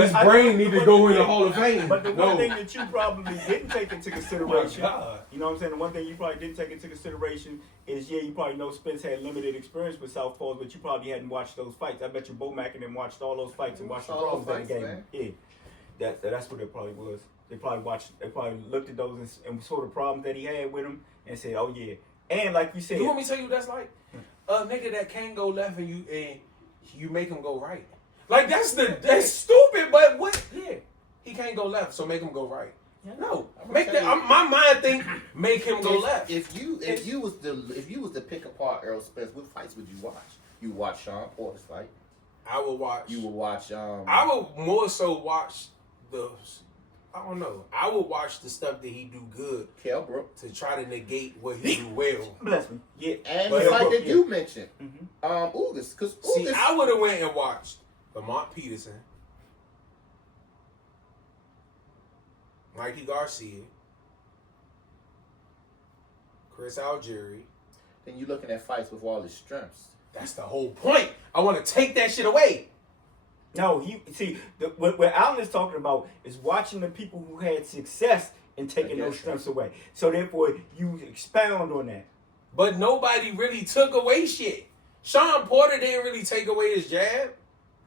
his brain need to go in the Hall of Fame. But the one thing that you probably didn't take into consideration, God. you know what I'm saying? The one thing you probably didn't take into consideration is, you probably know Spence had limited experience with southpaws, but you probably hadn't watched those fights. I bet you Bo Mack and them watched all those fights and watched the problems that he gave him. Yeah, that's what it probably was. They probably looked at those and saw the problems that he had with him and said, oh yeah. And like you said, You want me to tell you what that's like? A nigga that can't go left and you make him go right. Like that's stupid, but what? Yeah, he can't go left, so make him go right. No, make that. My mind think make him go left. If you was to pick apart Errol Spence, what fights would you watch? You watch Sean Porter's fight. I would watch. You would watch. I would more so watch the. I don't know. I would watch the stuff that he do good. Kell Brook to try to negate what he do well. Bless me. Yeah, and the fight that you mentioned, Ugas. Because see, I would have went and watched Lamont Peterson, Mikey Garcia, Chris Algieri. Then you looking at fights with all his strengths. That's the whole point. I want to take that shit away. No, what Allen is talking about is watching the people who had success and taking those strengths away. So therefore, you expound on that. But nobody really took away shit. Sean Porter didn't really take away his jab.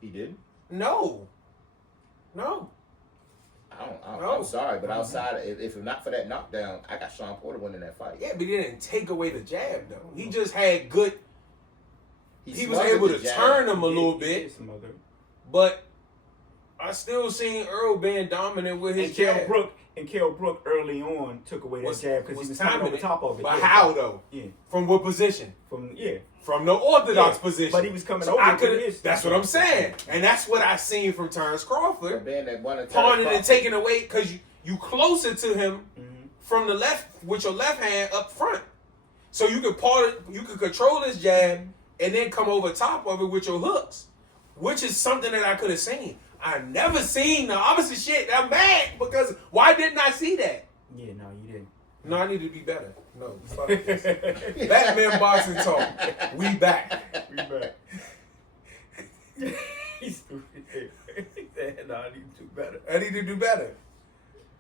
He didn't? No. I'm sorry, but outside, if not for that knockdown, I got Sean Porter winning that fight. Yeah, but he didn't take away the jab, though. He just had good... He was able to turn him a little bit. But I still seen Earl being dominant with his jab. Kell Brook early on took away that jab because he was coming over top of it. But how though? Yeah. From what position? From the orthodox position. But he was coming over. That's what I'm saying, and that's what I seen from Terrence Crawford. Pawning and taking away because you closer to him from the left with your left hand up front, so you could control his jab and then come over top of it with your hooks. Which is something that I could have seen. I never seen the opposite shit. I'm mad because why didn't I see that? Yeah, no, you didn't. No, I need to be better. No, fuck this. Batman Boxing Talk. We back. He's stupid. He said, no, I need to do better. I need to do better.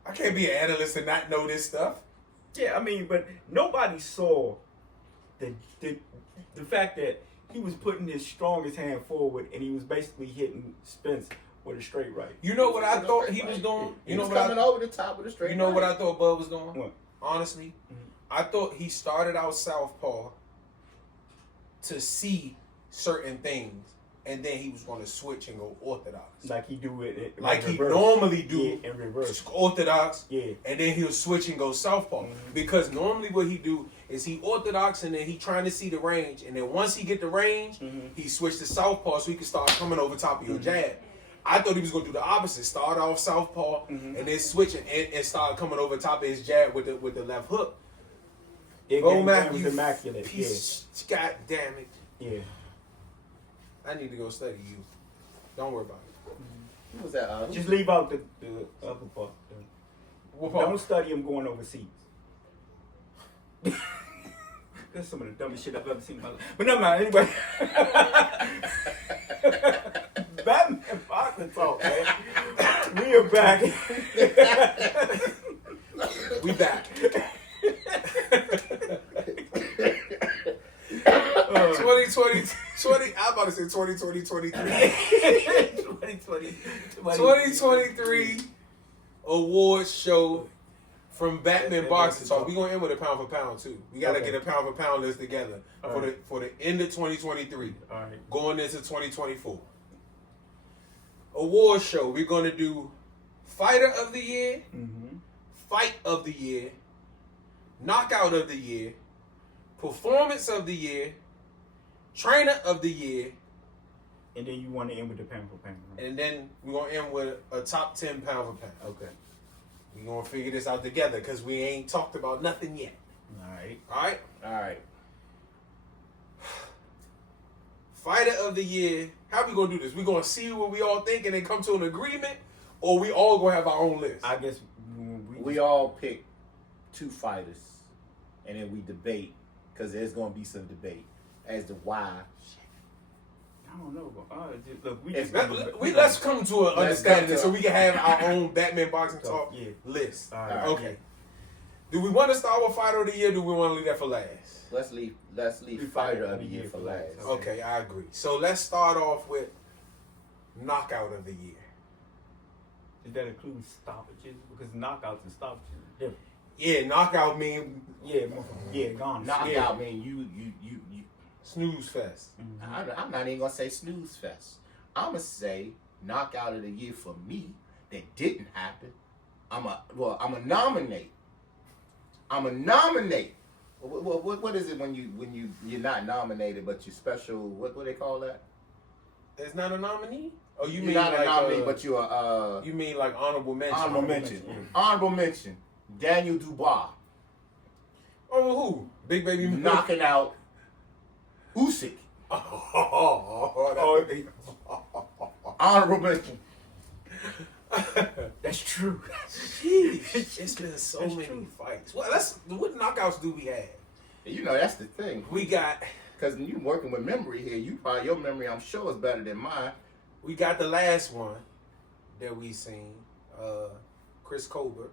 I can't be an analyst and not know this stuff. Yeah, I mean, but nobody saw the fact that he was putting his strongest hand forward, and he was basically hitting Spence with a straight right. You know what I thought he was doing? He was coming over the top with a straight right. You know what I thought Bud was doing? What? Honestly, I thought he started out southpaw to see certain things, and then he was going to switch and go orthodox. Like he do it. Like he normally do in reverse. Orthodox. Yeah. And then he'll switch and go southpaw. Because normally what he do is he orthodox and then he trying to see the range. And then once he get the range, he switch to southpaw so he can start coming over top of your jab. I thought he was going to do the opposite. Start off southpaw and then switch and start coming over top of his jab with the left hook. Go Mac, was immaculate. God damn it. Yeah. I need to go study you. Don't worry about it. Who was that? Just leave out the other part. What part? Don't study him going overseas. That's some of the dumbest shit I've ever seen in my life. But never mind, anyway. Batman Boxing Talk, man. We are back. We back. 2020, I'm about to say 2020, 2023 awards show from Batman Boxing Talk. We're going to end with a pound for pound, too. We got to get a pound for pound list together for the end of 2023. All right. Going into 2024. Awards show. We're going to do Fighter of the Year, Fight of the Year, Knockout of the Year, Performance of the Year, Trainer of the Year. And then you want to end with the pound for pound. Right? And then we're going to end with a top 10 pound for pound. Okay. We're going to figure this out together because we ain't talked about nothing yet. All right. All right? All right. Fighter of the Year. How we going to do this? We going to see what we all think and then come to an agreement? Or we all going to have our own list? I guess we all pick 2 fighters and then we debate because there's going to be some debate as to why I don't know. Look, let's come to an understanding so we can have our own Batman boxing talk list. Okay. Do we want to start with fighter of the year? Or do we want to leave that for last? Let's leave fighter of the year for last. Okay, I agree. So let's start off with knockout of the year. Does that include stoppages? Because knockouts and stoppages are different. Yeah, knockout mean gone. Knockout mean you snooze fest. Mm-hmm. I'm not even gonna say snooze fest. I'm gonna say knockout of the year for me that didn't happen. I'm a nominate. What is it when you're not nominated but you're special? What do they call that? It's not a nominee. Oh, you're mean not like a nominee, but you're a. You mean like honorable mention? Honorable mention. Honorable mention. Daniel Dubois. Oh, who? Big Baby knocking out Usyk. Honorable mention. That's true. Jeez, it's been so many fights. Well, what knockouts do we have? You know, that's the thing. We got, because you working with memory here. Your memory, I'm sure, is better than mine. We got the last one that we seen, Chris Colbert.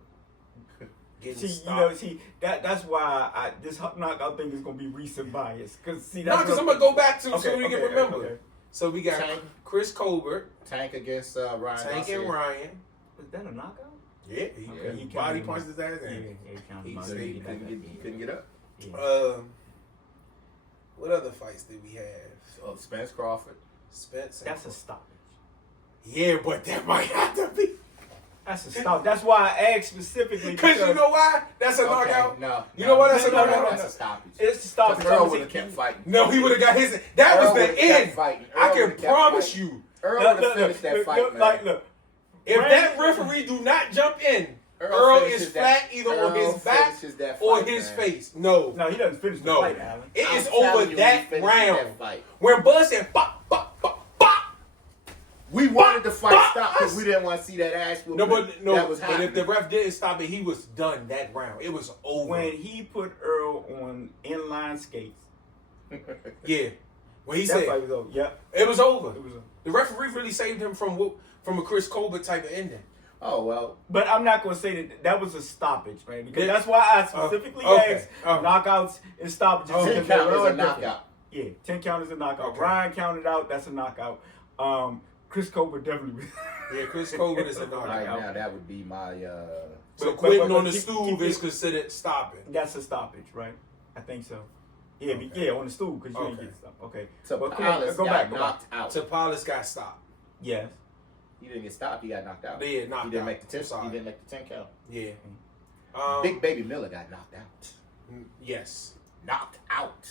That's why this knockout thing is gonna be recent bias. Because I'm gonna go back to so we can remember. Okay. So we got Chris Colbert. Tank against Ryan. Tank and Ryan. Was that a knockout? Yeah, he body punched his ass in. He couldn't get up. Yeah. What other fights did we have? Spence Crawford. That's a stoppage. Yeah, but that might have to be. That's a stop. That's why I asked specifically. Because you know why? That's a knockout. No. You know why that's a knockout? That's a stoppage. It's a stoppage. Earl would have kept fighting. No, he would have got his. That was the end. I can promise you. Earl would have finished that fight, man. Look. If that referee do not jump in, Earl is flat either on his back or his face. No, he doesn't finish the fight, Alan. It is over that round. When Buzz said bop, bop, bop, bop. We wanted the fight stop because we didn't want to see that ass whooping. But if the ref didn't stop it, he was done that round. It was over. When he put Earl on inline skates. Yeah. When he said fight was over. Yep. It was over. The referee really saved him from a Chris Colbert type of ending. Oh, well. But I'm not going to say that was a stoppage, man. Because that's why I specifically asked knockouts and stoppages. 10 count is a knockout. Yeah, 10 count is a knockout. Okay. Ryan counted out, that's a knockout. Chris Colbert definitely. Yeah, Chris Colbert is a knockout. Right now, that would be my... So quitting on the stool is considered stopping. That's a stoppage, right? I think so. Yeah, on the stool, because you didn't get stopped. Okay. Tapales got knocked out. Tapales got stopped. Yes. He didn't get stopped. He got knocked out. Yeah, knocked out. He didn't make the 10. He didn't make the 10 count. Yeah. Big Baby Miller got knocked out. Yes. Knocked out.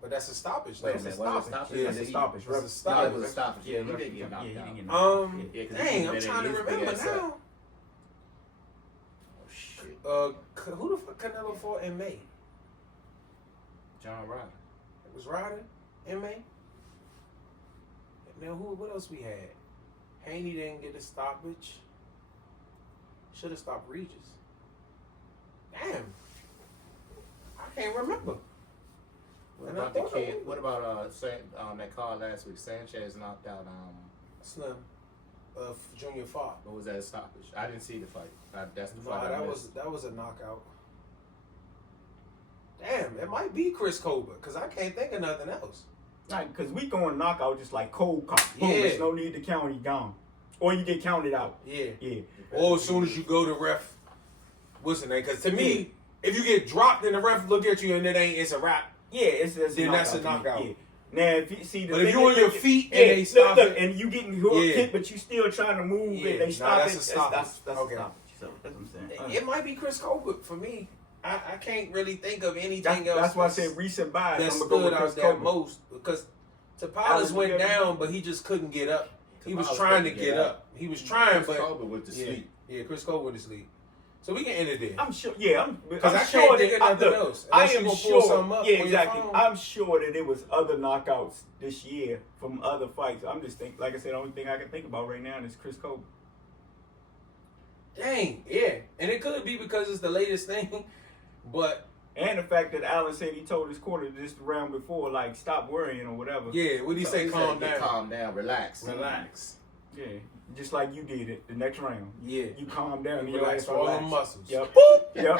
But that's a stoppage. That's a stoppage. Yeah, that's a stoppage. That's a stoppage. It was a stoppage. Yeah, he didn't get knocked out. Dang, I'm trying to remember now. Oh shit. Who the fuck Canelo fought in May? John Ryder. It was Ryder in May. Now what else we had? Haney didn't get a stoppage. Should have stopped Regis. Damn. I can't remember. What about the kid? What about that card last week? Sanchez knocked out Slim. Junior fought. What was that stoppage? I didn't see the fight. That's the fight. That was a knockout. Damn, it might be Chris Colbert because I can't think of nothing else. Like, because we going knockout just like cold cock. Boom, there's no need to count, you gone. Or you get counted out. Yeah. Or as soon as you go to ref, what's the name? Because to me, if you get dropped and the ref look at you and it's a wrap. Yeah, then that's a knockout. Yeah. Now, if you see but if you're on your feet and they stop it, and you getting kicked, but you still trying to move and they stop it, that's a stoppage. So that's what I'm saying. It might be Chris Colbert for me. I can't really think of anything else. That's why I said recent bias. That stood out there most because Tapales went down, but he just couldn't get up. He was trying to get up. He was trying, but Chris Colbert went to sleep. Yeah, Chris Colbert went to sleep. So we can end it there. I'm sure. Yeah, because I can't think of nothing else. I am sure. Yeah, exactly. I'm sure that there was other knockouts this year from other fights. I'm just thinking, like I said, the only thing I can think about right now is Chris Colbert. Dang, yeah, and it could be because it's the latest thing, but And the fact that Allen said he told his corner this round before, like, stop worrying or whatever. Yeah, what did he say? Calm down. Calm down, relax. Relax. Yeah, just like you did it the next round. Yeah. You calm down and you relax all the muscles. Yep. Boop. Yep.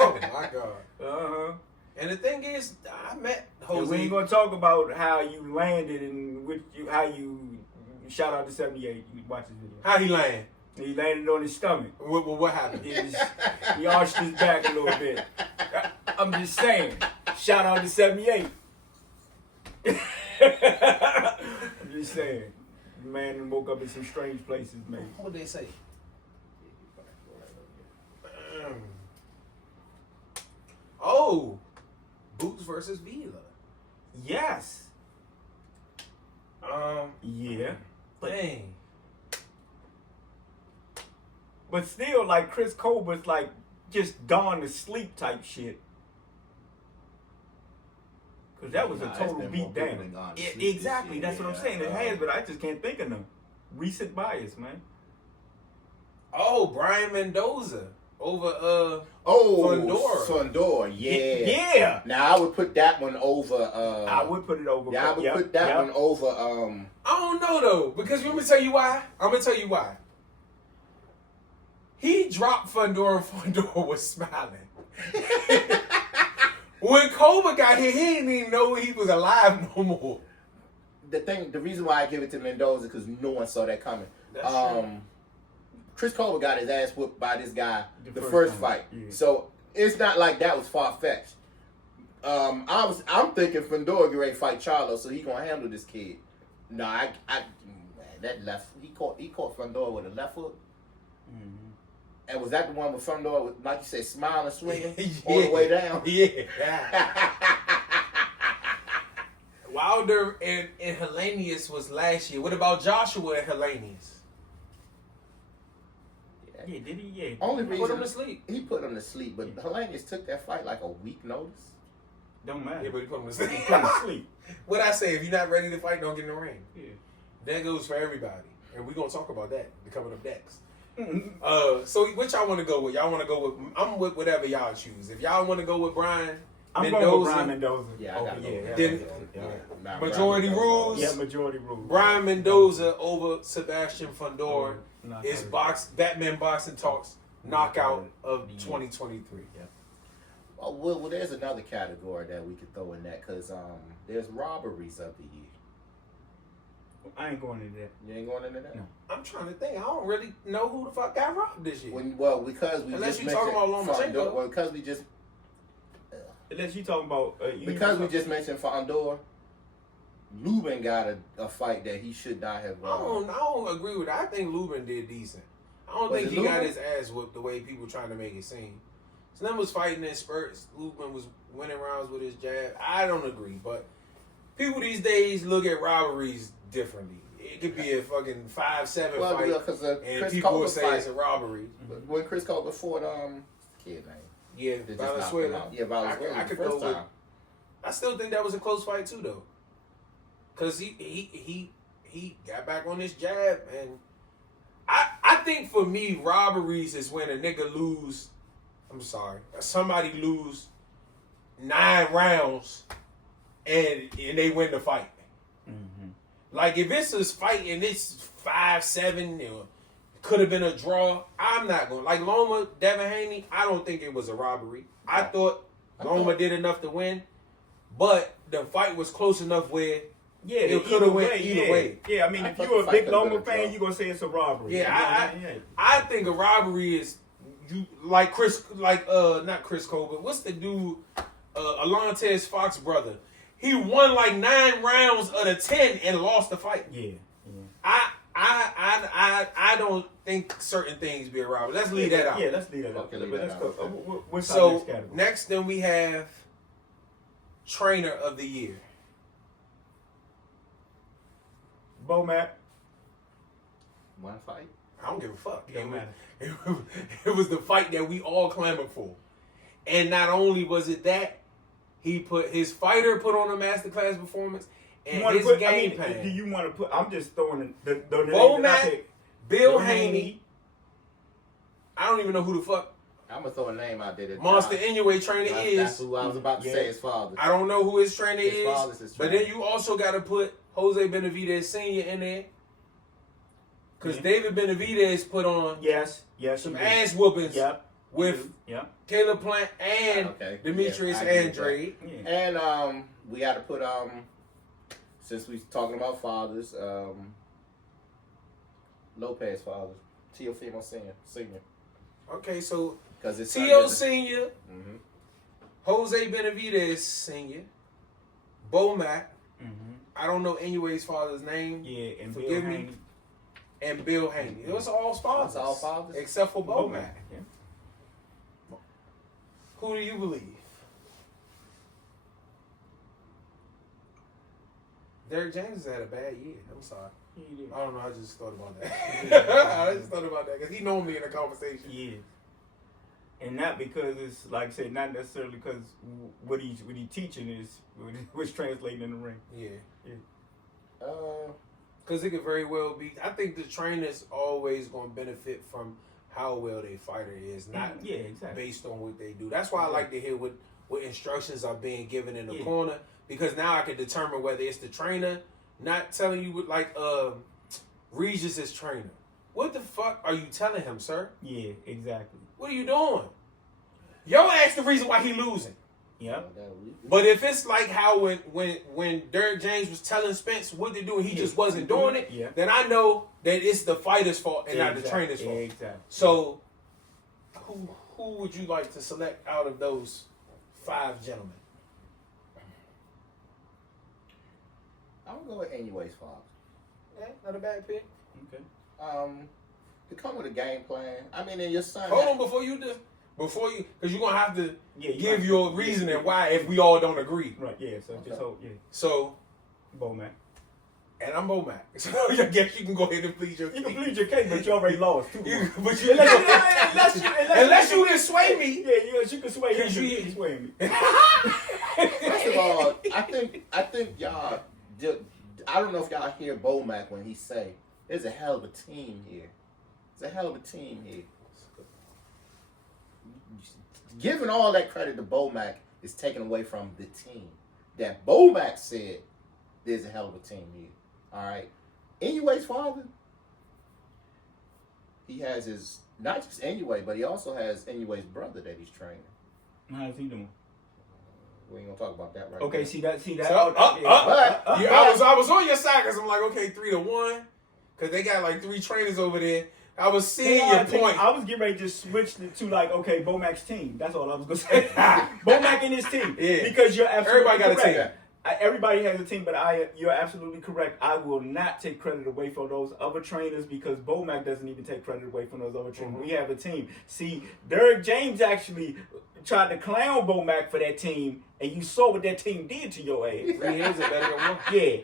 Oh my God. Uh-huh. And the thing is, I met Jose. And we ain't gonna talk about how you landed and how you shout out to 78. You watch this video. How he land? He landed on his stomach. What happened? He arched his back a little bit. I'm just saying. Shout out to 78. I'm just saying. The man woke up in some strange places, man. What would they say? Oh, Boots versus Vila. Yes. Yeah. Dang. But still, like, Chris Colbert's, like, just gone to sleep type shit. Because that was a total beatdown. Yeah, exactly. That's what I'm saying. It has, but I just can't think of them. Recent bias, man. Oh, Brian Mendoza over Fundora, yeah. Yeah. Now I would put that one over I would put it over. Yeah, I would put that one over I don't know though, because let me tell you why. I'm gonna tell you why. He dropped Fundora and Fundora was smiling. When Cobra got here, he didn't even know he was alive no more. The reason why I give it to Mendoza because no one saw that coming. That's true. Chris Colbert got his ass whooped by this guy the first fight, so it's not like that was far fetched. I'm thinking Fundora get ready to fight Charlo, so he gonna handle this kid. No, man, that left he caught Fundora with a left hook. Mm-hmm. And was that the one with Fundora with, like you said, smiling, swinging all the way down? Yeah. Wilder and Helenius was last year. What about Joshua and Helenius? Yeah, did he? Yeah. Only reason put him to sleep. He put him to sleep, but Helenius took that fight like a week notice. Don't matter. Yeah, but he put him to sleep. He put him to sleep. What I say, if you're not ready to fight, don't get in the ring. Yeah. That goes for everybody. And we're going to talk about that coming up next. So which y'all want to go with? Y'all want to go with, I'm with whatever y'all choose. If y'all want to go with Brian I'm Mendoza. going with Brian Mendoza. Yeah, I got Then majority rules. Yeah, majority rules. Brian Mendoza over Sebastian Fundora is Batman Boxing Talks knockout of 2023. Yeah. Well, there's another category that we could throw in that because there's robberies of the year. I ain't going into that. You ain't going into that? No. I'm trying to think. I don't really know who the fuck got robbed this year. Because we unless just you talking about Lomachenko. Well, because we just. Unless you talking about. Because we just mentioned Fundora, Lubin got a fight that he should not have. I don't agree with that. I think Lubin did decent. I don't think he got his ass whooped the way people trying to make it seem. Slim was fighting in spurts. Lubin was winning rounds with his jab. I don't agree, but people these days look at robberies differently. It could be a fucking 5-7 fight, and people will say it's a robbery. When Chris Colbert fought kid name. Yeah, Valenzuela. Yeah, Valenzuela. I could go with. I still think that was a close fight too, though, because he got back on his jab, and I think for me robberies is when a nigga lose. I'm sorry, somebody lose 9 rounds, and they win the fight. Mm-hmm. Like if it's a fight and it's 5-7, it could have been a draw. I'm not going like Loma, Devin Haney. I don't think it was a robbery. I thought Loma did enough to win, but the fight was close enough where it could have went either way. Yeah, I mean if you're a big Loma fan, you're gonna say it's a robbery. Yeah, I think a robbery is not Chris Colbert. What's the dude? Alantez Fox brother. He won like 9 rounds of the 10 and lost the fight. Yeah. I don't think certain things be a robbery. Let's leave that out. Yeah, let's leave that out. Okay, let's go. What's so our next category? Next, then we have Trainer of the Year. Bomac. One fight. I don't give a fuck. It don't matter. It was the fight that we all clamored for, and not only was it that. His fighter put on a masterclass performance and his game plan. Do you want to put? I'm just throwing the Bomac, Bill Haney. I don't even know who the fuck I'm gonna throw a name out there. Monster Inoue trainer is. That's who I was about to say. His father. I don't know who his trainer is. His but then you also got to put Jose Benavidez Sr. in there. Because David Benavidez put on some ass whoopings with Caleb Plant and Demetrius Andrade. And we got to put, since we're talking about fathers, Lopez father, Teofimo Senior. Okay, so it's Teo Senior, Jose Benavidez Senior, Bomac. I don't know Inoue's father's name. Yeah, and forgive Bill me. Haney. And Bill Haney. It was all fathers. It's all fathers except for Bomac. Yeah. Who do you believe? Derek James has had a bad year. I'm sorry. I don't know. I just thought about that. I just thought about that because he know me in a conversation. Yeah. And not because it's like I said, not necessarily because what he teaching is what's translating in the ring. Yeah. Because it could very well be. I think the trainer's always going to benefit from how well their fighter is, not based on what they do. That's why I like to hear what instructions are being given in the corner, because now I can determine whether it's the trainer not telling you what, like Regis' trainer. What the fuck are you telling him, sir? Yeah, exactly. What are you doing? Yo asked the reason why he losing. Yeah. But if it's like how when Derek James was telling Spence what to do and he just wasn't doing it, then I know that it's the fighter's fault and not the trainer's fault. Exactly. So who would you like to select out of those 5 gentlemen? I'm gonna go with Inoue's father. Yeah, not a bad pick. Okay. To come with a game plan. I mean, and your son. Hold on before you, because you're gonna have to give your reasoning why if we all don't agree. Right. Yeah. So just hold. Yeah. So, Bomac. And I'm Bomac. So I guess you can go ahead and plead your case. You can plead your case, but you already lost too. Unless you didn't sway me. Yeah, you can sway him. You can sway me. First of all, I think y'all. I don't know if y'all hear Bomac when he say, "There's a hell of a team here. There's a hell of a team here." Giving all that credit to Bomac is taken away from the team. That Bomac said, "There's a hell of a team here." All right. Inoue's father, he has his not just Inoue, but he also has Inoue's brother that he's training. How's he doing? We ain't gonna talk about that right now. Okay, see that. So, I was on your side because I'm like, okay, 3-1, because they got like 3 trainers over there. I was seeing your point. I was getting ready to just switch to like, okay, Bomac's team. That's all I was gonna say. Bomac and his team. Yeah. Because you're absolutely everybody got correct. a team. Everybody has a team, but you're absolutely correct. I will not take credit away from those other trainers because Bomac doesn't even take credit away from those other trainers. Mm-hmm. We have a team. See, Derek James actually tried to clown Bomac for that team, and you saw what that team did to your ass. 3 hands are better than one. Yeah.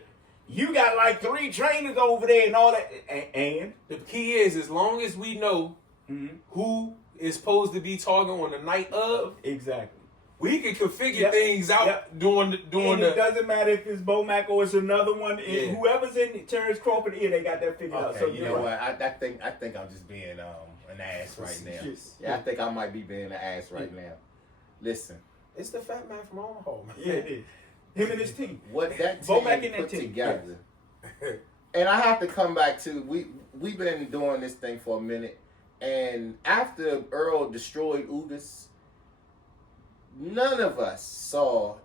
You got like 3 trainers over there and all that. And the key is, as long as we know who is supposed to be talking on the night of, exactly, we can configure things out during the. It doesn't matter if it's Bomac or it's another one. Yeah. Whoever's in Terrence Crawford ear, they got that figured out. So you know what? I think I'm just being an ass right now. Yeah, I think I might be being an ass right now. Listen, it's the fat man from Omaha, man. Yeah, it is. Him and his team. What that team put together. Yes. And I have to come back to we've been doing this thing for a minute, and after Earl destroyed Ugas, none of us saw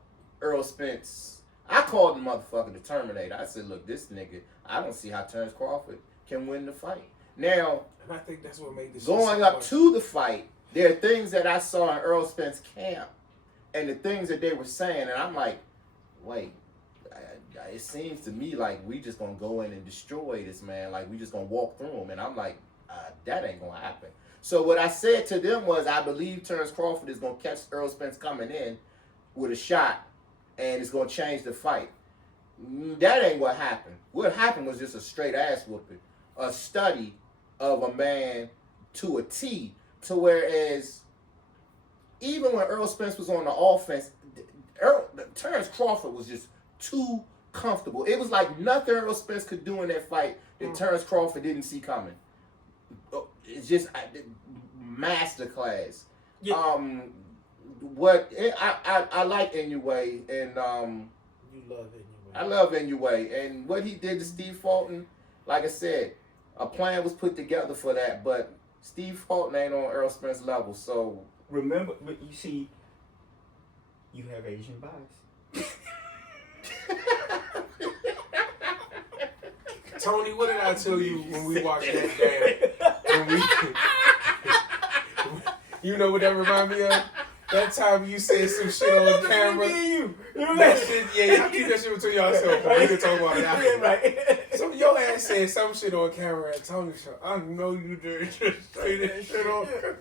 Earl Spence. I called the motherfucker the Terminator. I said, look, this nigga, I don't see how Terrence Crawford can win the fight. Now, and I think that's what made this going up to the fight, there are things that I saw in Earl Spence camp and the things that they were saying, and I'm like, wait, it seems to me like we just gonna go in and destroy this man, like we just gonna walk through him, and I'm like, that ain't gonna happen. So what I said to them was, I believe Terrence Crawford is gonna catch Earl Spence coming in with a shot, and it's gonna change the fight. That ain't what happened. What happened was just a straight ass whooping, a study of a man to a T, to whereas even when Earl Spence was on the offense, Terrence Crawford was just too comfortable. It was like nothing Earl Spence could do in that fight that Terrence Crawford didn't see coming. It's just masterclass. I like Inoue, and you love Inoue. I love Inoue, and what he did to Steve Fulton, like I said, a plan was put together for that, but Steve Fulton ain't on Errol Spence level, so remember, but you see, you have Asian bias. Tony, what did I tell you when we watched that damn? You know what that remind me of? That time you said some shit on camera. That shit, yeah, I keep that shit between yourself. We can talk about it after. Right. Some your ass said some shit on camera at Tony show. I know you did. Just say that shit on camera.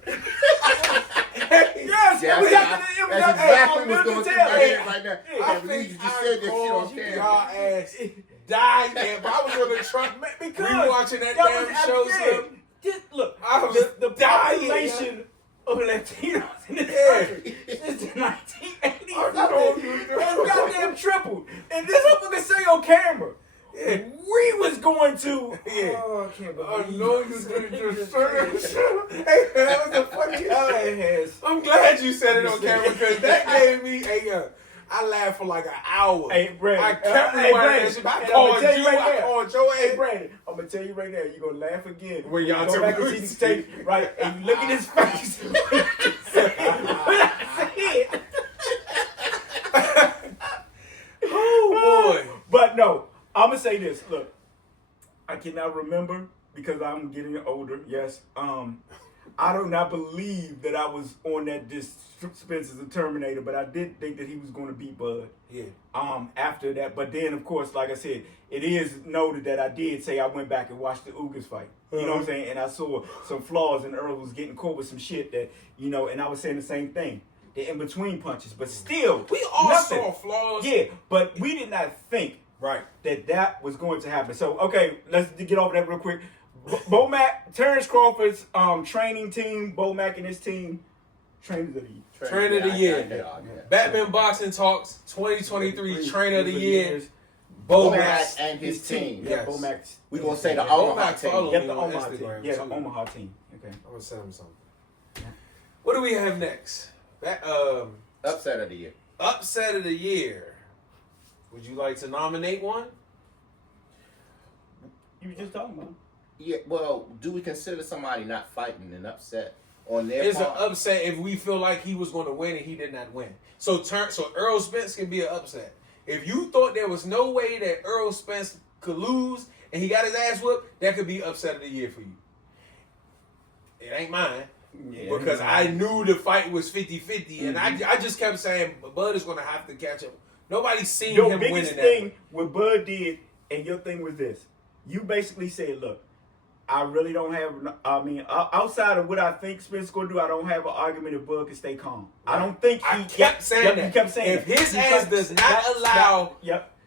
Yes, that's exactly what's going through my head right now. I can't believe you just said that shit on camera. Y'all ass died there, but I was on the truck because we were watching that damn show. Just look, I was the population of Latinos in this country since the 1980s has goddamn tripled. And this motherfucker say on camera, we was going to. Oh, I can't believe I know you did just say that shit. Hey, that was a funny ass. I'm glad you said it on camera because that gave me a. I laughed for like an hour. Hey, Brandon. I kept rewinding that shit. I called you. I called Joe. Hey, Brandon. I'm gonna tell you right now. You're gonna laugh again. When y'all go back and see the tape, right? And you look at his face. When I say it. Oh boy. But no, I'm gonna say this. Look, I cannot remember because I'm getting older. Yes. I do not believe that I was on that Spence as a Terminator, but I did think that he was going to beat Bud. Yeah. After that, but then of course, like I said, it is noted that I did say I went back and watched the Ugas fight. You know what I'm saying? And I saw some flaws, and Earl was getting caught with some shit that and I was saying the same thing. The in between punches, but still, we all saw flaws. Yeah, but we did not think that was going to happen. So okay, let's get over that real quick. Bomac, Terrence Crawford's training team, Bomac and his team, trainer of the year. Trainer of the year. Batman Boxing Talks 2023 Trainer of the Year. Bomac and his team. Yeah, Bomac. We're going to say the Omaha team. Yeah, the Omaha team. Yeah, the Omaha team. Okay. I'm going to send him something. What do we have next? Upset of the year. Upset of the year. Would you like to nominate one? You were just talking about. Yeah, well, do we consider somebody not fighting an upset on their It's part? an upset if we feel like he was going to win and he did not win. So Errol Spence can be an upset. If you thought there was no way that Errol Spence could lose and he got his ass whooped, that could be upset of the year for you. It ain't mine. Yeah, because I knew the fight was 50-50, and I just kept saying Bud is going to have to catch up. Nobody's seen him winning that. Your biggest thing what Bud did, and your thing was this. You basically said, look, I really don't have, outside of what I think Spence is going to do, I don't have an argument if Bud can stay calm. Right. I don't think he kept saying that. You kept saying if his ass does not allow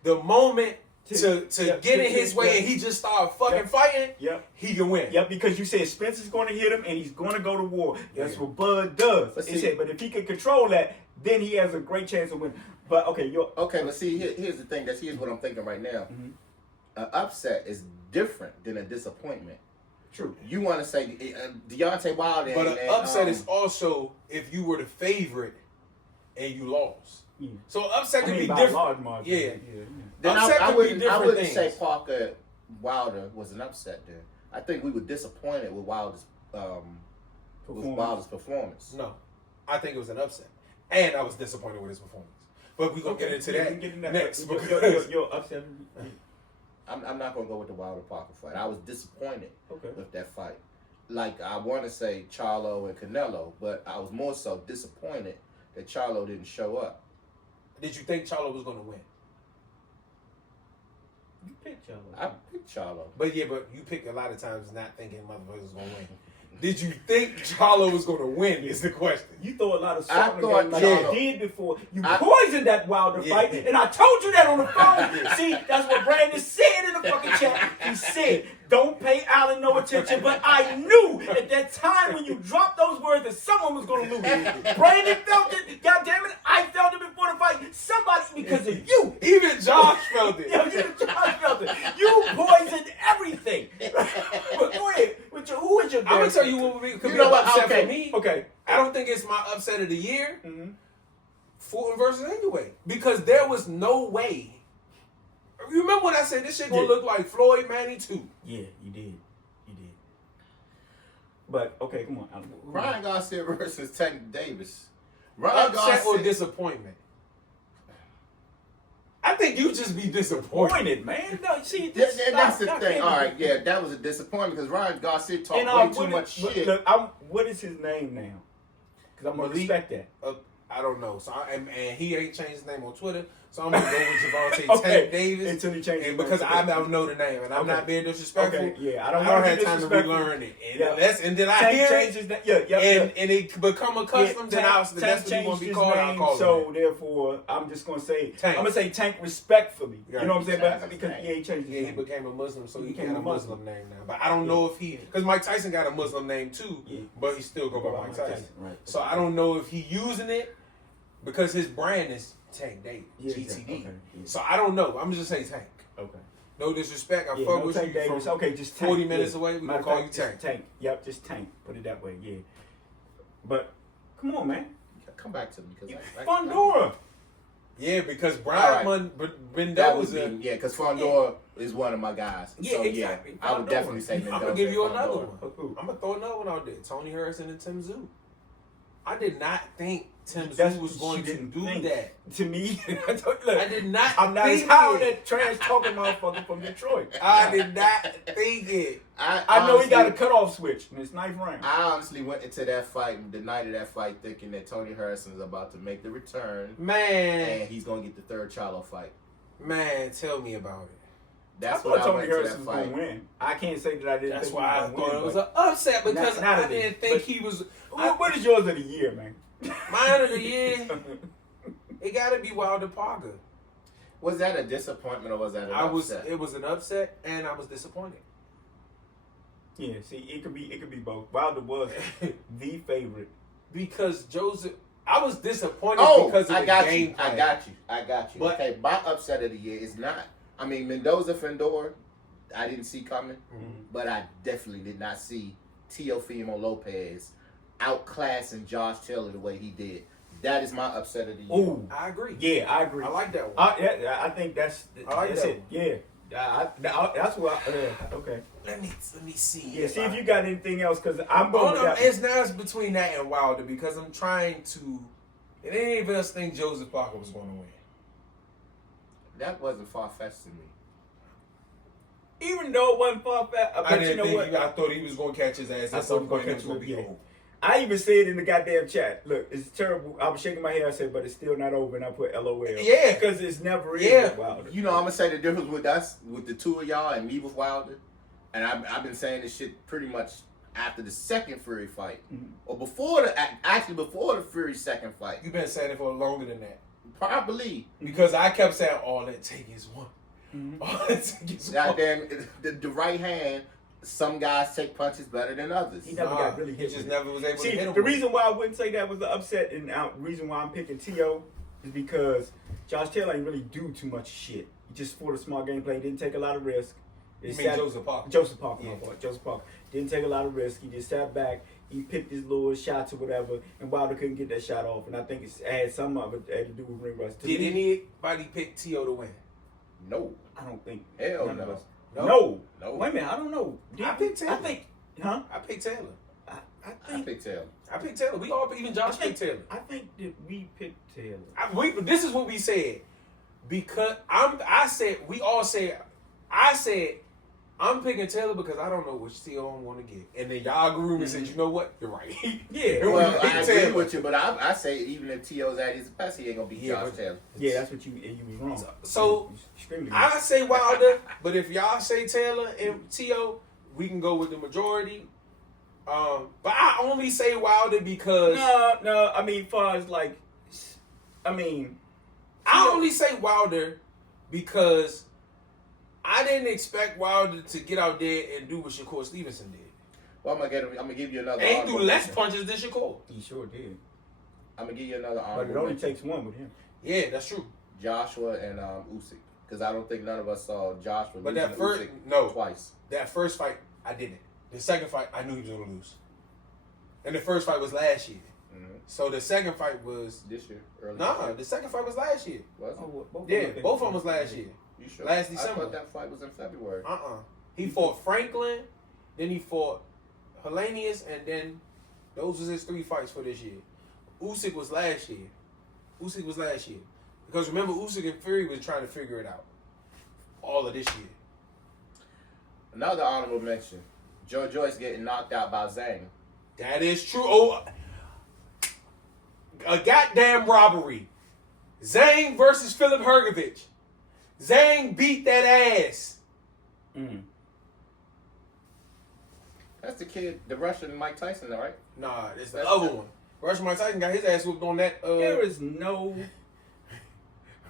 the moment to get in his way and he just start fucking fighting, he can win. Yep, because you said Spence is going to hit him and he's going to go to war. That's what Bud does. But if he can control that, then he has a great chance of winning. But but see, here's the thing. Here's what I'm thinking right now. Mm-hmm. An upset is different than a disappointment. True. You want to say Deontay Wilder, but an upset is also if you were the favorite and you lost. Yeah. So upset can be different. Large margin. Yeah. Then I wouldn't say Parker Wilder was an upset there. I think we were disappointed with Wilder's performance. No, I think it was an upset, and I was disappointed with his performance. But we're gonna get into that next. You're upset. I'm not gonna go with the Wilder Parker fight. I was disappointed with that fight. Like I want to say Charlo and Canelo, but I was more so disappointed that Charlo didn't show up. Did you think Charlo was gonna win? You picked Charlo. I picked Charlo. But you pick a lot of times not thinking motherfuckers was gonna win. Did you think Charlo was going to win is the question. You throw a lot of salt in the game like you did before. You poisoned that Wilder fight, and I told you that on the phone. See, that's what Brandon said in the fucking chat. He said, don't pay Allen no attention, but I knew at that time when you dropped those words that someone was going to lose. Brandon felt it. God damn it, I felt it before the fight. Somebody, because of you. Even Josh felt it. Even Josh felt it. You poisoned everything. But go ahead. What who is your? I'm gonna tell you what would be. Could You be know an what? upset Okay. for me. Okay. I don't think it's my upset of the year. Mm-hmm. Fulton versus anyway, because there was no way. You remember when I said this shit gonna look like Floyd Manning 2? Yeah, you did. But okay, come on. Ryan Garcia versus Tank Davis. Ryan Upset or Garcia. disappointment? I think you just be disappointed. Pointed, man. No, see, Yeah, that's the thing. All right, yeah, that was a disappointment because Ryan Garcia talked way too much shit. Look, what is his name now? Because I'm gonna respect that. I don't know. So and he ain't changed his name on Twitter. So I'm gonna go with Javante Tank Davis until he changes. Because I don't know the name, and I'm not being disrespectful. Okay, yeah, I don't have time to relearn it. And then I hear it, and it become accustomed, then that's what you want to be called. I'll call so therefore, I'm just gonna say Tank. I'm gonna say Tank respectfully. Yeah, you know what I'm saying? But changed because his he ain't changed his Yeah, he name. became a Muslim, so he became got a a Muslim name now. But I don't know if because Mike Tyson got a Muslim name too, but he still go by Mike Tyson. Right. So I don't know if he using it because his brand is Tank Davis, Yeah, GTD. exactly. Okay, yeah. So I don't know. I'm just say Tank. Okay. No disrespect. I Yeah, fuck no with Tank you Davis. from Okay, just Tank. 40 minutes Yeah. away. We Matter gonna call of you fact, Tank. Tank. Yep, just Tank. Put it that way. Yeah. But come on, man. Come back to me because Fundora. Yeah, because Brian That Mendoza. would be because Fondora is one of my guys. Yeah, so, exactly. I would Fondora. definitely say I'm Mendoza. gonna give you and another Fondora. one. I'm gonna throw another one out there. Tony Harrison and Tim Zoo. I did not think Tim That's Zoo was what going you to didn't do think. that. To me, look, I did not. I'm not as think high on it. that trash talking motherfucker from Detroit. I did not think it. I know he got a cutoff switch in his ninth round. I honestly went into that fight, the night of that fight, thinking that Tony Harrison is about to make the return Man, and he's going to get the third Charlo fight. Man, tell me about it. That's I what thought I Tony went to Harrison that was fight. going to win. I can't say that I didn't That's think why I he was thought going it to was win. an upset because Not I a didn't bit, think but- he was. What is yours of the year, man? Mine of the year, it got to be Wilder Parker. Was that a disappointment or was that an upset? It was an upset, and I was disappointed. Yeah, see, it could be both. Wilder was the favorite. Because Joseph, I was disappointed because of I the got game you. plan. I got you. But- Okay, my upset of the year is not. I mean, Mendoza Fandor, I didn't see coming, but I definitely did not see Teofimo Lopez outclassing Josh Taylor the way he did. That is my upset of the year. Ooh, I agree. yeah, I agree. I like that one. I think that's like that's that it. Yeah, that's what. Okay. Let me see. Yeah, see if you got anything else because I'm going with that. It's between that and Wilder because I'm trying to. And any of us think Joseph Parker was going to win. That wasn't far-fetched to me. Even though it wasn't far-fetched, I but didn't you know think what? I thought he was going to catch his ass I at thought some he was gonna point. It catch was going to him, be yeah. over. I even said in the goddamn chat, look, it's terrible. I was shaking my head. I said, but it's still not over, and I put LOL. Yeah. because it's never is Yeah. with Wilder. You know, I'm gonna say the difference with us, with the two of y'all, and me with Wilder, and I've been saying this shit pretty much after the second Fury fight, or before before the Fury second fight, You've been saying it for longer than that. probably. Because I kept saying, all it takes is one. All it takes is one. Goddamn, the right hand. Some guys take punches better than others. He never got really hit. He just with it. never was able to See, hit him. the with it. reason why I wouldn't say that was the upset, and the reason why I'm picking T.O. is because Josh Taylor ain't really do too much shit. He just fought a small gameplay, didn't take a lot of risk. You mean Joseph Parker? Joseph Parker, Yeah. my fault. Joseph Parker didn't take a lot of risk. He just sat back. He picked his little shots or whatever, and Wilder couldn't get that shot off. And I think it had some of it had to do with ring rust. To Did me, anybody pick T.O. to win? No. I don't think. Hell none of no. us- No? No. Wait a minute, I don't know. I picked Taylor. I think, huh? I picked Taylor. I I think. picked Taylor. I picked Taylor. We all, even Josh picked Taylor. I think that we picked Taylor. This is what we said. Because I said, I'm picking Taylor because I don't know which T.O. I'm going to get. And then y'all grew and said, you know what? You're right. Yeah. Well, picked I agree Taylor. with you, but I say even if T.O.'s at his best, he ain't gonna beat Josh Taylor. Yeah, that's what you was wrong. So, Extremely I say Wilder, but if y'all say Taylor and T.O., we can go with the majority. But I only say Wilder because No. I mean, far as like, I mean, I only say Wilder because I didn't expect Wilder to get out there and do what Shakur Stevenson did. Well, I'm gonna give you another. And he honorable threw less mention. punches than Shakur. he sure did. I'm gonna give you another But honorable it only mention. takes one with him. Yeah, that's true. Joshua and Usyk, because I don't think none of us saw Joshua. But losing that first, Usyk no, twice. that first fight, I didn't. The second fight, I knew he was gonna lose. And the first fight was last year. Mm-hmm. So the second fight was this year. The second fight was last year. Was it? Both of them was last year. You sure? Last December. I thought that fight was in February. He fought Franklin, then he fought Helenius, and then those was his 3 fights for this year. Usyk was last year. Because remember, Usyk and Fury was trying to figure it out. All of this year. Another honorable mention. Joe Joyce getting knocked out by Zhang. That is true. Oh, a goddamn robbery. Zhang versus Filip Hrgović. Zhang beat that ass. That's the kid, the Russian Mike Tyson, right? Nah, it's the other one. Russian Mike Tyson got his ass whooped on that. There is no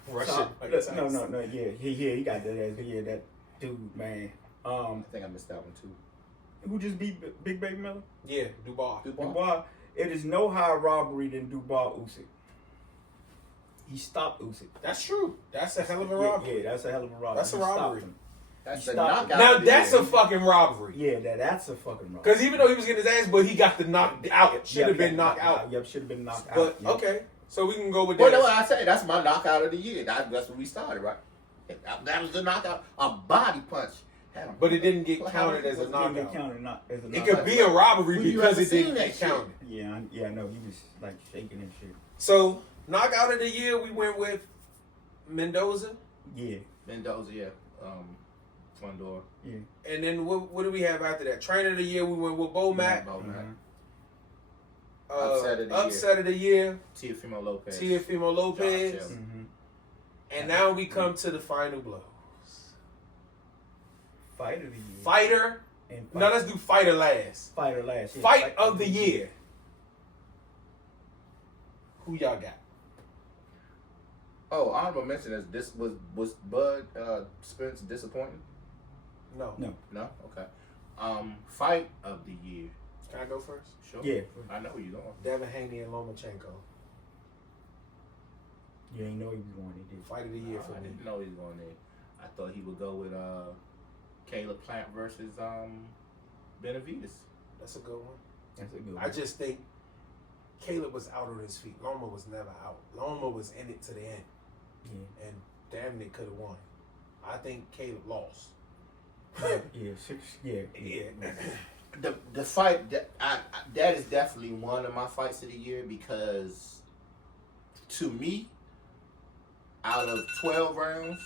Russian Mike Tyson. No. Yeah, he got that ass. Yeah, that dude, man. I think I missed that one too. Who just beat Big Baby Miller? Yeah, Dubois. It is no higher robbery than Dubois Usyk. He stopped Usyk. That's true. That's a hell of a robbery. Yeah, that's a hell of a robbery. That's a robbery. That's a knockout. Now that's a fucking robbery. Yeah, that's a fucking robbery. Because even though he was getting his ass, but he got the knocked out. Should have been knocked out. Yep, should have been knocked out. But okay, so we can go with that. Well, no, I say that's my knockout of the year. That's what we started, right? That was the knockout, a body punch. But it didn't get counted as a knockout. It could be a robbery because it didn't get counted. Yeah, no, he was like shaking and shit. So knockout of the year, we went with Mendoza. Yeah, Mendoza. Yeah, Fundor. Yeah. And then what do we have after that? Trainer of the year, we went with Bomac. Upset of the year. Teofimo Lopez. Mm-hmm. And now we come to the final blows. Fighter of the year. Fighter. Now let's do fighter last. Fighter last. Yeah. Fight of the year. Who y'all got? Oh, honorable mention is this was Bud Spence disappointing? No. Okay. Fight of the year. Can I go first? Sure. Yeah. I know where you going. Devin Haney and Lomachenko. You ain't know he was going. He did. Fight of the year for I me. didn't know he was going there. I thought he would go with Caleb Plant versus Benavidez. That's a good one. That's a good one. I just think Caleb was out on his feet. Loma was never out. Loma was in it to the end. Yeah. And damn near could have won. I think Caleb lost. Yeah. The fight that is definitely one of my fights of the year because to me, out of 12 rounds,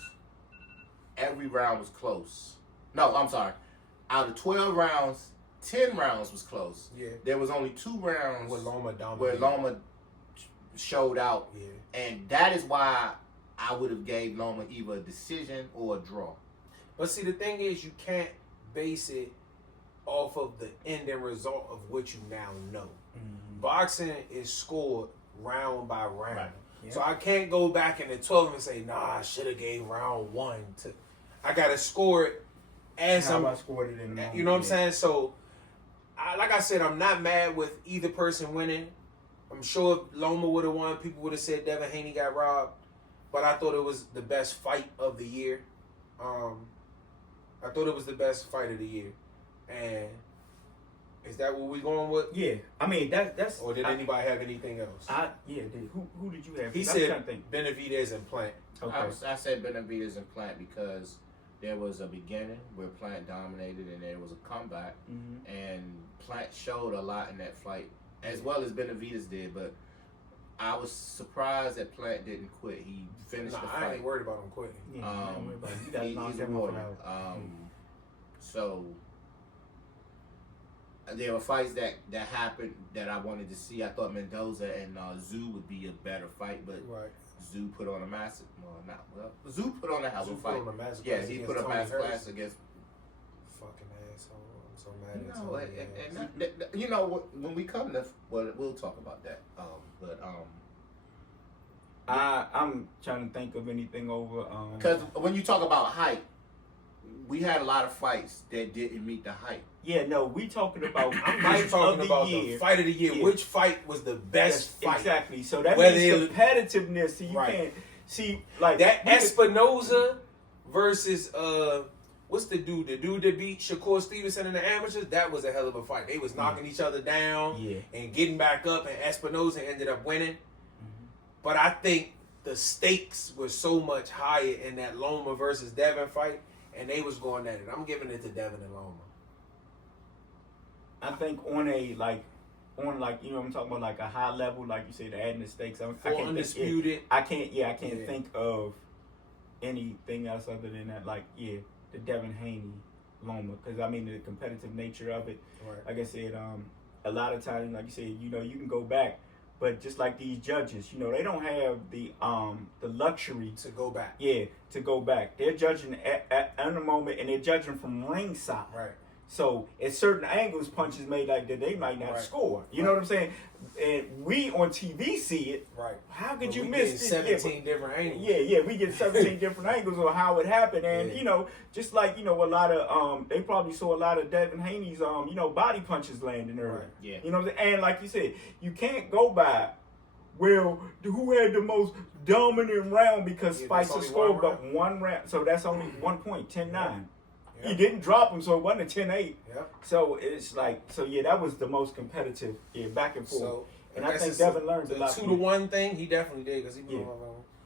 every round was close. No, I'm sorry. Out of 12 rounds, 10 rounds was close. Yeah. There was only 2 rounds where Loma dominated. Where Loma showed out. Yeah. And that is why I would have gave Loma either a decision or a draw. But see, the thing is, you can't base it off of the ending result of what you now know. Mm-hmm. Boxing is scored round by round. Right. Yeah. So I can't go back in the 12 and say, nah, I should have gave round 1 to. I got to score it as I scored it in the moment. You know what I'm saying? So, like I said, I'm not mad with either person winning. I'm sure if Loma would have won, people would have said Devin Haney got robbed. But I thought it was the best fight of the year. I thought it was the best fight of the year. And is that what we going with? Yeah. I mean, that's... Or did anybody have anything else? Who did you have? He said Benavidez and Plant. Okay. I said Benavidez and Plant because there was a beginning where Plant dominated and there was a comeback. Mm-hmm. And Plant showed a lot in that fight, as well as Benavidez did. But I was surprised that Plant didn't quit. He finished the fight. I ain't worried about him quitting. He's a warrior. So there were fights that happened that I wanted to see. I thought Mendoza and Zoo would be a better fight, but Zoo put on a massive. Zoo put on a hell of a fight. Yes, he put a massive class against. Fucking asshole! I'm so mad at you know, when we come to, we'll talk about that. I'm trying to think of anything over. Because when you talk about hype, we had a lot of fights that didn't meet the hype. Yeah, no, we talking about fight of the year. The fight of the year. Yeah. Which fight was the best fight? Exactly. So that means competitiveness. So you can't see like that Espinoza versus what's the dude? The dude that beat Shakur Stevenson in the amateurs? That was a hell of a fight. They was knocking each other down and getting back up, and Espinosa ended up winning. But I think the stakes were so much higher in that Loma versus Devin fight, and they was going at it. I'm giving it to Devin and Loma. I think on you know what I'm talking about, like a high level, like you said, adding the stakes. I can't undisputed. I can't think of anything else other than that. Like the Devin Haney Loma, because I mean the competitive nature of it. Right. Like I said, a lot of times, like you said, you know, you can go back, but just like these judges, you know, they don't have the luxury to go back. Yeah, to go back. They're judging at the moment, and they're judging from ringside. Right. So at certain angles, punches made like that, they might not score. You know what I'm saying? And we on TV see it. Right. How could you miss this? 17 different angles. Yeah, we get 17 different angles on how it happened. And, you know, just like, you know, a lot of, they probably saw a lot of Devin Haney's, you know, body punches landing early. Right. Yeah. You know what I'm saying? And like you said, you can't go by, well, who had the most dominant round because fights are scored but one round. So that's only 1 point, 10-9. He didn't drop him, so it wasn't a 10-8. Yep. So it's like, that was the most competitive, back and forth. So, and I think Devin learned a lot. The 2-1 thing, he definitely did because he blew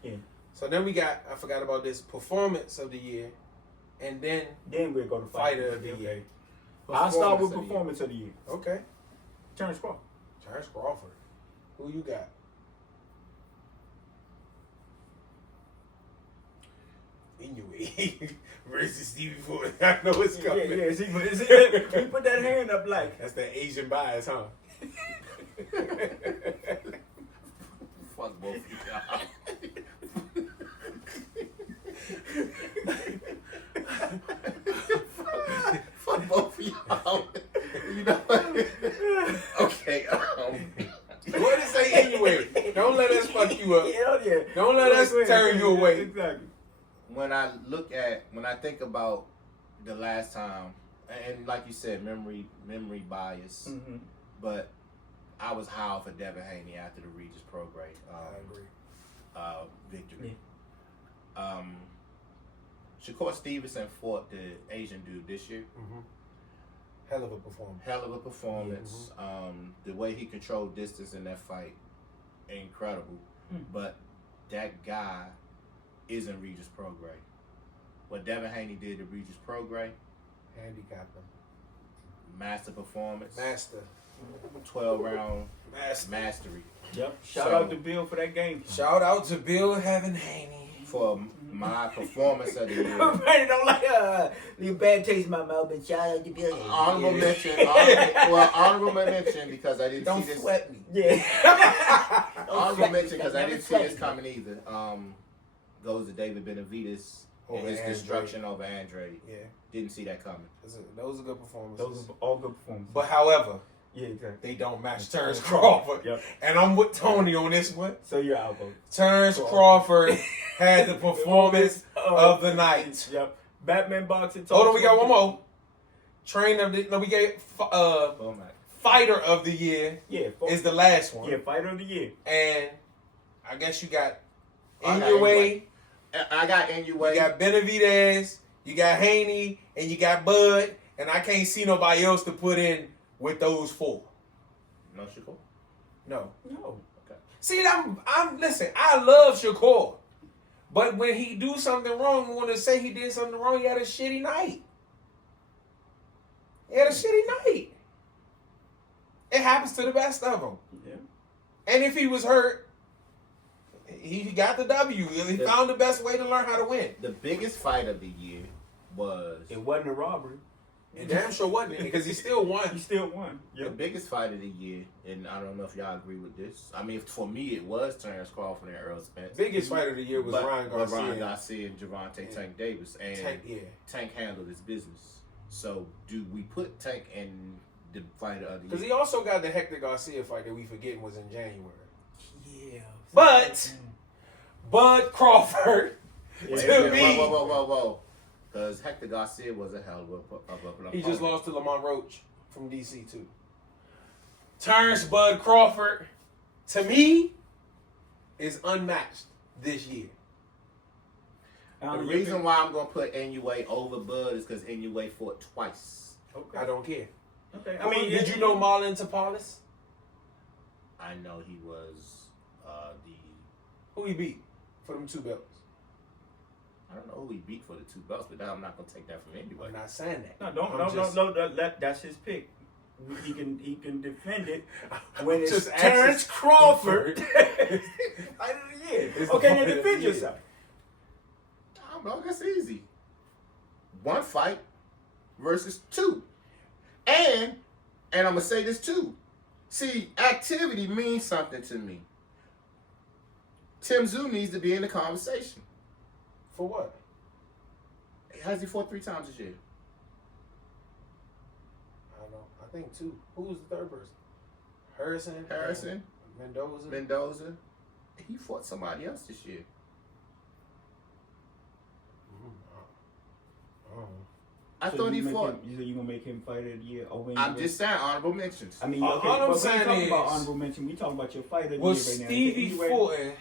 Yeah. So then we got, I forgot about this, performance of the year, and then we'll go to fighter of the year. I'll start with performance of the year. Okay. Terrence Crawford. Terrence Crawford. Who you got? Anyway, versus Stevie Ford. I know it's coming. Yeah. He put that hand up like. That's that Asian bias, huh? Fuck both of y'all. Fuck both of y'all. You know what? Okay. What did it say anyway? Don't let us fuck you up. Yeah. Don't let us turn you away. Exactly. When I think about the last time, and like you said, memory bias, but I was high for Devin Haney after the Regis Prograis victory. Yeah. Shakur Stevenson fought the Asian dude this year. Hell of a performance. The way he controlled distance in that fight, incredible. But that guy isn't Regis Prograis. What Devin Haney did to Regis Prograis, handicapped him. Master performance. 12-round mastery. Yep. Shout out to Bill for that game. Shout out to Bill having Haney. For my performance of the year. Brandon don't like leave bad taste in my mouth, but shout out to Bill. Honorable mention. Honorable mention because I didn't don't see this. Sweat me. Yeah. Honorable mention because I didn't see this coming either. Goes to David Benavidez and his destruction over Andre. Yeah. Didn't see that coming. Those are good performances. Those are all good performances. But however, exactly. They don't match Terrence Crawford. Yep. And I'm with Tony on this one. So you're out, bro. Terrence Crawford had the performance of the night. Yep. Batman boxing. Hold on, we got one more. We gave fighter of the year. Yeah. Is the last one. Yeah, fighter of the year. And I guess you got Inoue. I got Inoue. You got Benavidez. You got Haney. And you got Bud. And I can't see nobody else to put in with those four. No Shakur? No. Okay. See, listen, I love Shakur. But when he do something wrong, I want to say he did something wrong, he had a shitty night. It happens to the best of them. Yeah. And if he was hurt, he got the W. He found the best way to learn how to win. The biggest fight of the year was... It wasn't a robbery. It damn sure wasn't, because he still won. Yep. The biggest fight of the year, and I don't know if y'all agree with this. I mean, for me, it was Terrence Crawford and Earl Spence. Biggest fight of the year was Ryan Garcia. Ryan Garcia and Gervonta Tank Davis. And Tank handled his business. So, do we put Tank in the fight of the year? Because he also got the Hector Garcia fight that we forgetting was in January. Yeah. But Bud Crawford, to me... Whoa. Because Hector Garcia was a hell of a he just lost to Lamont Roach from DC too. Terrence Bud Crawford, to me, is unmatched this year. The reason why I'm gonna put NUA over Bud is because NUA fought twice. Okay. I don't care. Okay. I mean, did you know Marlon Tapales? I know he was who he beat for them 2 belts. I don't know who he beat for the 2 belts, but I'm not gonna take that from anybody. I'm not saying that. No, that's his pick. He can defend it when it's just Terrence Crawford. Okay, then defend yourself. I don't know. That's easy. 1 fight versus 2, and I'm gonna say this too. See, activity means something to me. Tim Tszyu needs to be in the conversation. For what? Has he fought 3 times this year? I don't know. I think 2. Who was the third person? Harrison. Mendoza. He fought somebody else this year. I thought he fought. You said you gonna make him fighter of the year? I'm just saying honorable mentions. I mean, okay, all I'm but saying we is, about honorable mention. We talking about your fighter of the was year right now. Stevie Fulton.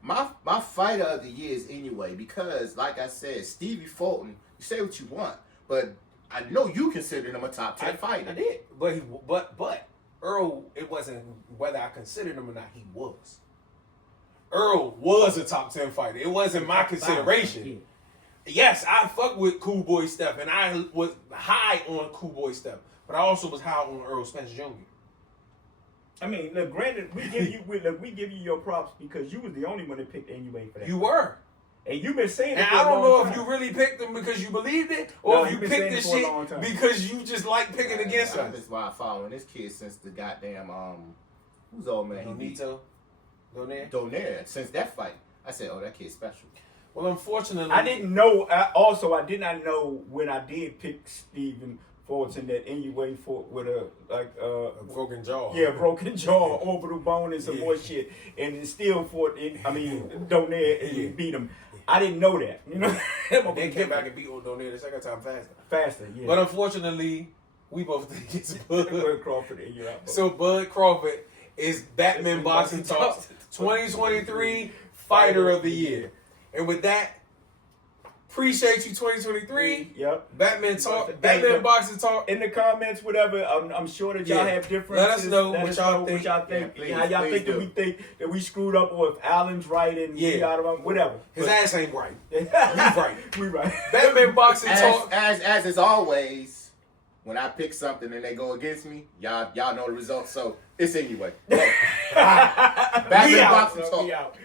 My fighter of the year is anyway because, like I said, Stevie Fulton. You say what you want, but I know you considered him a top 10 fighter. I did, but Earl. It wasn't whether I considered him or not. He was. Earl was a top 10 fighter. It wasn't my consideration. Yes, I fuck with Cool Boy Steph, and I was high on Cool Boy Steph, but I also was high on Earl Spence Jr. I mean, look, granted, we give you your props because you was the only one that picked NUA for that. You were. And you've been saying it and for I don't know time. if you really picked him because you believed it, or if you picked this shit because you just like picking against us. That's why I'm following this kid since the goddamn who's old man? Donito. Donaire. Since that fight, I said, oh, that kid's special. Well, unfortunately, I didn't know. I did not know when I did pick Stephen Fulton that NUA fought with a broken jaw. Yeah, broken jaw, orbital bone, and some more shit, and it still fought. Donaire and beat him. I didn't know that. You know, they came back and beat Donaire the second time faster. Yeah. But unfortunately, we both think it's Bud Crawford. So Bud Crawford is Batman Boxing Talk 2023 Fighter of the Year. And with that, appreciate you 2023. Yep. Batman Talk, Batman Boxing Talk. In the comments, whatever. I'm sure that y'all have differences. Let us know what y'all think. How y'all think that we think that we screwed up, or if Allen's right and we got him, whatever. His ass ain't right. We right. We right. Batman Boxing Talk. As is always, when I pick something and they go against me, y'all know the results. So it's anyway. Batman Boxing Talk.